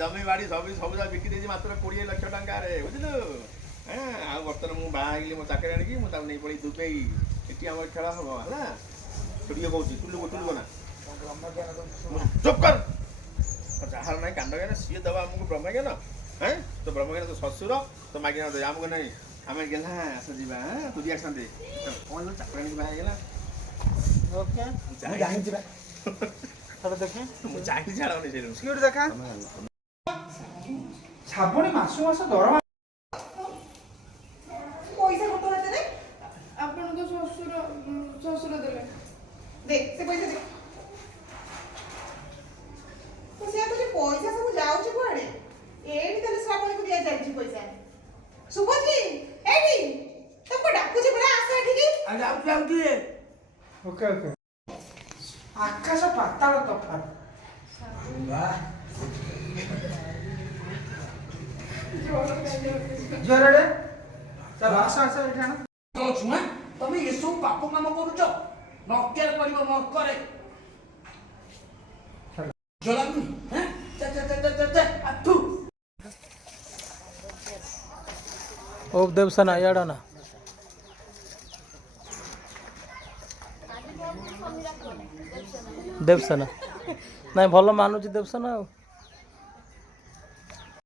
जमी बाड़ी सब सब बिकी देছি मात्र 20 लाख टଙ୍କା बुझिलु आ बर्तन मु बाहाइली मो चाकरी आनिकी मु ताऊ नहीं पड़ी दुबई एटी हमर खेला हबो हला छोड़िए कहूची तुलु ना चुप कर जहार नहीं कांड गया सी दबा हमको ब्रह्मज्ञान हैं तो ब्रह्मज्ञान तो ससुर तो मागिना दे हमको नहीं आम गेला आस जीवा तू भी आसते कौन चाकरी बाहर गला ओके जानि जिबा थोड़ा देखे मु चाकरी छाड़ा नहीं से सिक्योर देखा साबुनी मासु मास दरमा पैसा कत हाथ रे ଆପଣ ତ ଶ୍ୱଶୁର ଦେଲେ दे से पैसा दे तो से कुछ पैसा सब जाउछ कोड़े एडी तले श्रावण को दिया जाइछ पैसा सुभद्री एडी तुमको डाकू जे बड़ा आसा ठीक आ जाऊ दिए ओके ओके आकाश पाताल तफात वाह जोरडे चल आसा आसा एठाना छुआ तमे ये सब पाप काम करूछ नकेर परिव न करे जलाबी हैं चा अथु ओ देवसेना याडा ना देवसेना नहीं भल मानुची देवसेना।